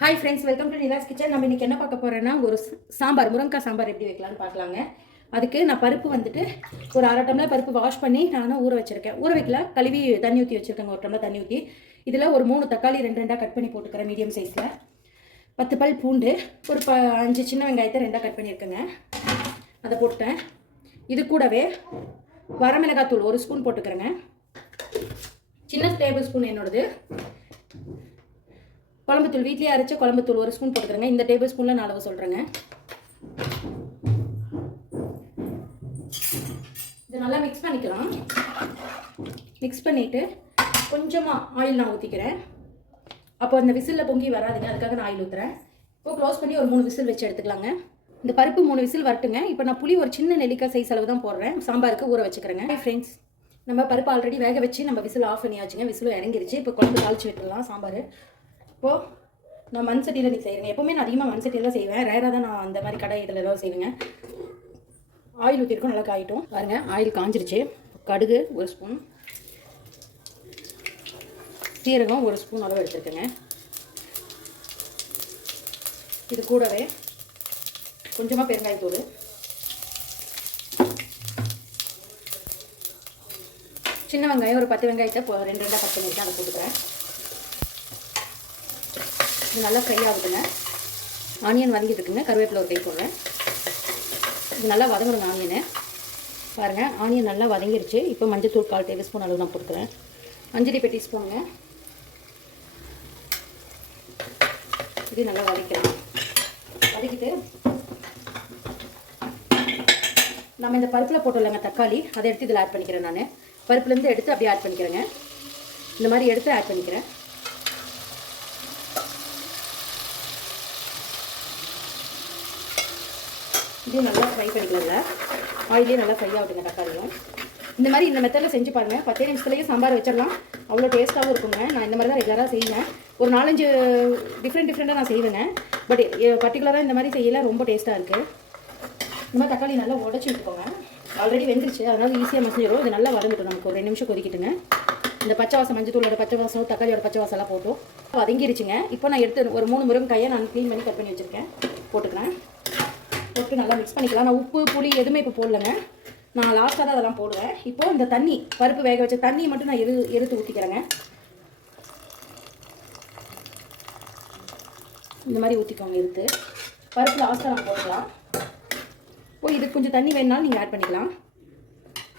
Hi friends, welcome to Nila's kitchen. நம்ம இன்றைக்கி என்ன பார்க்க போகிறோன்னா, ஒரு சாம்பார், முருங்கைக்காய் சாம்பார் எப்படி வைக்கலான்னு பார்க்கலாங்க. அதுக்கு நான் பருப்பு வந்துட்டு ஒரு அரை டம்ளர் பருப்பு வாஷ் பண்ணி நானும் ஊற வச்சுருக்கேன். ஊற வைக்கல, கழுவி தண்ணி ஊற்றி வச்சுருக்கேங்க. ஒரு டம்ளர் தண்ணி ஊற்றி இதில் ஒரு 3 தக்காளி 2 கட் பண்ணி போட்டுக்கிறேன் மீடியம் சைஸில். 10 பல் பூண்டு, ஒரு 5 சின்ன வெங்காயத்தை 2 கட் பண்ணியிருக்கேங்க. அதை போட்டுட்டேன். இது கூடவே வரமிளகாத்தூள் 1 ஸ்பூன் போட்டுக்கிறேங்க. சின்ன டேபிள் ஸ்பூன் என்னோடது. குழம்புத்தூள் வீட்லேயே அரைச்ச குழம்புத்தூள் 1 ஸ்பூன் போட்டுக்கிறேங்க. இந்த டேபிள் ஸ்பூனில் நான் அளவு சொல்கிறேங்க. இதை நல்லா மிக்ஸ் பண்ணிக்கலாம். மிக்ஸ் பண்ணிவிட்டு கொஞ்சமாக ஆயில் நான் ஊற்றிக்கிறேன். அப்போ அந்த விசிலில் பொங்கி வராதுங்க, அதுக்காக நான் ஆயில் ஊற்றுறேன். இப்போ க்ளோஸ் பண்ணி ஒரு 3 விசில் வச்சு எடுத்துக்கலாங்க. இந்த பருப்பு 3 விசில் வரட்டுங்க. இப்போ நான் புளி ஒரு சின்ன நெல்லிக்காய் சைஸ் அளவு தான் போடுறேன். சாம்பாருக்கு ஊற வச்சுக்கிறேங்க. ஃப்ரெண்ட்ஸ், நம்ம பருப்பு ஆல்ரெடி வேக வச்சு நம்ம விசில் ஆஃப் பண்ணியாச்சுங்க. விசிலும் இறங்கிருச்சு. இப்போ குழம்பு தாளிச்சு விட்டுடலாம் சாம்பார். இப்போது நான் மண் சட்டியில் நீ செய்கிறேங்க. எப்போவுமே நான் அதிகமாக மண் சட்டியில் தான் செய்வேன். ரேராக தான் நான் அந்த மாதிரி கடை இதில் தான் செய்வேங்க. ஆயில் ஊற்றிருக்கோம், நல்லா காயிட்டும் பாருங்கள். ஆயில் காஞ்சிருச்சு. கடுகு 1 ஸ்பூன், சீரகம் 1 ஸ்பூன் அளவு எடுத்துருக்கேங்க. இது கூடவே கொஞ்சமாக பெருங்காயத்தூள், சின்ன வெங்காயம் ஒரு 10 வெங்காயத்தை 2 கட் பண்ணியிருக்கேன். அதை போட்டுக்கிறேன். இது நல்லா ஃப்ரை ஆகுதுங்க. ஆனியன் வதங்கிட்டு இருக்குங்க. கருவேப்பிலை ஒரு கை போடுறேன். இது நல்லா வதங்கணுங்க ஆனியனு. பாருங்கள், ஆனியன் நல்லா வதங்கிடுச்சு. இப்போ மஞ்சள் தூள் 1/4 டேபிள் ஸ்பூன் அளவு நான் போட்டுக்கிறேன். மஞ்சள் இப்போ டீஸ்பூனுங்க. இது நல்லா வதக்கலாம். வதக்கிட்டு நம்ம இந்த பருப்பில் போட்டோம்லங்க தக்காளி, அதை எடுத்து இதில் ஆட் பண்ணிக்கிறேன். நான் பருப்புலேருந்து எடுத்து அப்படியே ஆட் பண்ணிக்கிறேங்க. இந்த மாதிரி எடுத்து ஆட் பண்ணிக்கிறேன். இதையும் நல்லா ஃப்ரை பண்ணிக்கலாம்ல. ஆயிலே நல்லா ஃப்ரை ஆகுதுங்க தக்காளியும். இந்த மாதிரி இந்த மெத்தடில் செஞ்சு பாருங்கள். 10 நிமிஷத்துலேயே சாம்பார் வச்சிடலாம். அவ்வளோ டேஸ்ட்டாகவும் இருக்குங்க. நான் இந்த மாதிரி தான் ரெகுலராக செய்வேன். ஒரு 4-5 டிஃப்ரெண்ட்டாக நான் செய்வேங்க. பட் பர்டிகுலராக இந்த மாதிரி செய்யல, ரொம்ப டேஸ்ட்டாக இருக்குது. இந்த மாதிரி தக்காளி நல்லா உடச்சி விட்டுக்கோங்க. ஆல்ரெடி வெந்துருச்சு, அதனால் ஈஸியாக மசிஞ்சிடும். இது நல்லா வதங்கிட்டு நமக்கு ஒரு 2 நிமிஷம் கொதிக்கிட்டுங்க. இந்த பச்சை வாசம், மஞ்சள் தூளோட பச்சை வாசம், தக்காளியோட பச்சை வாசம்லாம் போட்டோம் வதங்கிருச்சுங்க. இப்போ நான் எடுத்து ஒரு 3 முருங்கைக்காயை நான் க்ளீன் பண்ணி கட் பண்ணி வச்சுருக்கேன். போட்டுக்கிறேன். போட்டு நல்லா மிக்ஸ் பண்ணிக்கலாம். நான் உப்பு புளி எதுவுமே இப்போ போடலைங்க. நான் லாஸ்ட்டாக தான் அதெல்லாம் போடுவேன். இப்போது இந்த தண்ணி, பருப்பு வேக வச்ச தண்ணியை மட்டும் நான் எடுத்து ஊற்றிக்கிறேங்க. இந்த மாதிரி ஊற்றிக்கோங்க. எடுத்து பருப்பு லாஸ்ட்டாக நான் போடலாம். இப்போ இதுக்கு கொஞ்சம் தண்ணி வேணுனாலும் நீங்கள் ஆட் பண்ணிக்கலாம்.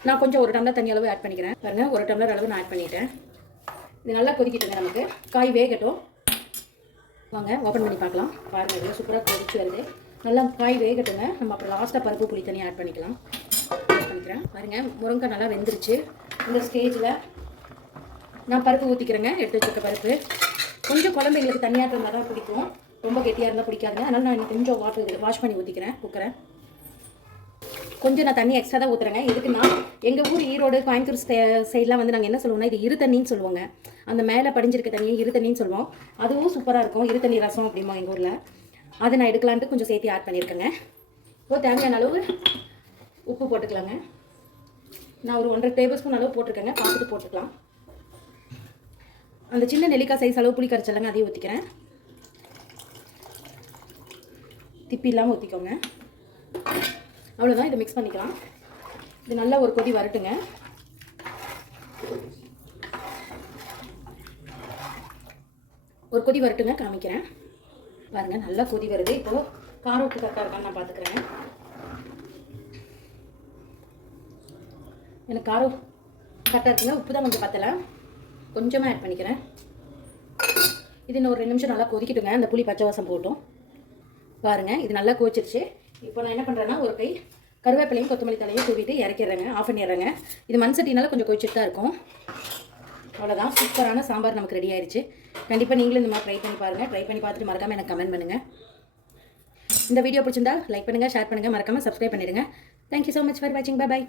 நான் கொஞ்சம் 1 டம்ளர் தண்ணி அளவு ஆட் பண்ணிக்கிறேன். பாருங்கள், 1 டம்ளர் அளவு நான் ஆட் பண்ணிட்டேன். இது நல்லா கொதிக்கிட்டுங்க. நமக்கு காய் வேகட்டும். வாங்க ஓப்பன் பண்ணி பார்க்கலாம். பாருங்கள், இது சூப்பராக கொதிச்சு வருது. நல்லா காய் வேகட்டுங்க. நம்ம அப்புறம் லாஸ்ட்டாக பருப்பு புளி தண்ணி ஆட் பண்ணிக்கலாம். ஆட் பண்ணிக்கிறேன். பாருங்கள், முருங்கை நல்லா வெந்துருச்சு. இந்த ஸ்டேஜில் நான் பருப்பு ஊற்றிக்கிறேங்க. எடுத்து வச்சுருக்க பருப்பு. கொஞ்சம் குழம்பு எங்களுக்கு தனியாக இருந்தால் தான் பிடிக்கும். ரொம்ப கெட்டியாக இருந்தால் பிடிக்காதுங்க. அதனால் நான் கொஞ்சம் வாட்டர் வாஷ் பண்ணி ஊற்றிக்கிறேன். குக்கரை கொஞ்சம் நான் தண்ணி எக்ஸ்ட்ரா தான் ஊற்றுறேங்க. எதுக்குன்னா, எங்கள் ஊர் ஈரோடு, கோயம்புத்தூர் சைட்லாம் வந்து நாங்கள் என்ன சொல்லுவோம்னா, இது இரு தண்ணின்னு சொல்லுவோங்க. அந்த மேலே படிஞ்சிருக்க தண்ணியை இரு தண்ணின்னு சொல்லுவோம். அதுவும் சூப்பராக இருக்கும். இரு தண்ணி ரசம் அப்படிமா எங்கள் ஊரில். அதை நான் எடுக்கலான்ட்டு கொஞ்சம் சேர்த்து ஆட் பண்ணியிருக்கேங்க. இப்போ தேவையான அளவு உப்பு போட்டுக்கலாங்க. நான் ஒரு 1.5 டேபிள் ஸ்பூன் அளவு போட்டிருக்கேங்க. பார்த்துட்டு போட்டுக்கலாம். அந்த சின்ன நெல்லிக்காய் சைஸ் அளவு புளி கரைச்சலங்க, அதையும் ஊற்றிக்கிறேன். திப்பி இல்லாமல் ஊற்றிக்கோங்க. அவ்வளோதான். இதை மிக்ஸ் பண்ணிக்கலாம். இது நல்லா ஒரு கொதி வரட்டுங்க. ஒரு கொதி வரட்டுங்க, காமிக்கிறேன். பாருங்கள், நல்லா கொதி வருது. இப்போது காரம் உப்பு கரெக்டாக இருக்கான்னு நான் பார்த்துக்கிறேன். எனக்கு காரம் கரெக்டாக இருக்குங்க. உப்பு தான் கொஞ்சம் பத்தலை, கொஞ்சமாக ஆட் பண்ணிக்கிறேன். இது இன்னும் ஒரு 2 நிமிஷம் நல்லா கொதிக்கிட்டுங்க. அந்த புளி பச்சை வாசம் போட்டும். பாருங்கள், இது நல்லா கொதிச்சிருச்சு. இப்போ நான் என்ன பண்ணுறேன்னா, ஒரு கை கருவேப்பிலையும் கொத்தமல்லி தலையும் தூவிட்டு இறக்கிடுறேங்க. ஆஃப் பண்ணிடுறேங்க. இது மண் சட்டினால கொஞ்சம் கொதிச்சுட்டு தான் இருக்கும். அவ்வளோதான், சூப்பரான சாம்பார் நமக்கு ரெடி ஆயிடுச்சு. கண்டிப்பாக நீங்களும் இந்த மாதிரி ட்ரை பண்ணி பாருங்கள். ட்ரை பண்ணி பார்த்துட்டு மறக்காமல் எனக்கு கமெண்ட் பண்ணுங்கள். இந்த வீடியோ பிடிச்சிருந்தா லைக் பண்ணுங்கள், ஷேர் பண்ணுங்கள், மறக்காமல் சப்ஸ்கிரைப் பண்ணிடுங்க. தேங்க்யூ ஸோ மச் ஃபார் வாட்சிங். Bye bye.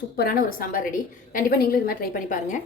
சூப்பரான ஒரு சாம்பார் ரெடி. கண்டிப்பாக நீங்களும் இது மாதிரி ட்ரை பண்ணி பாருங்கள்.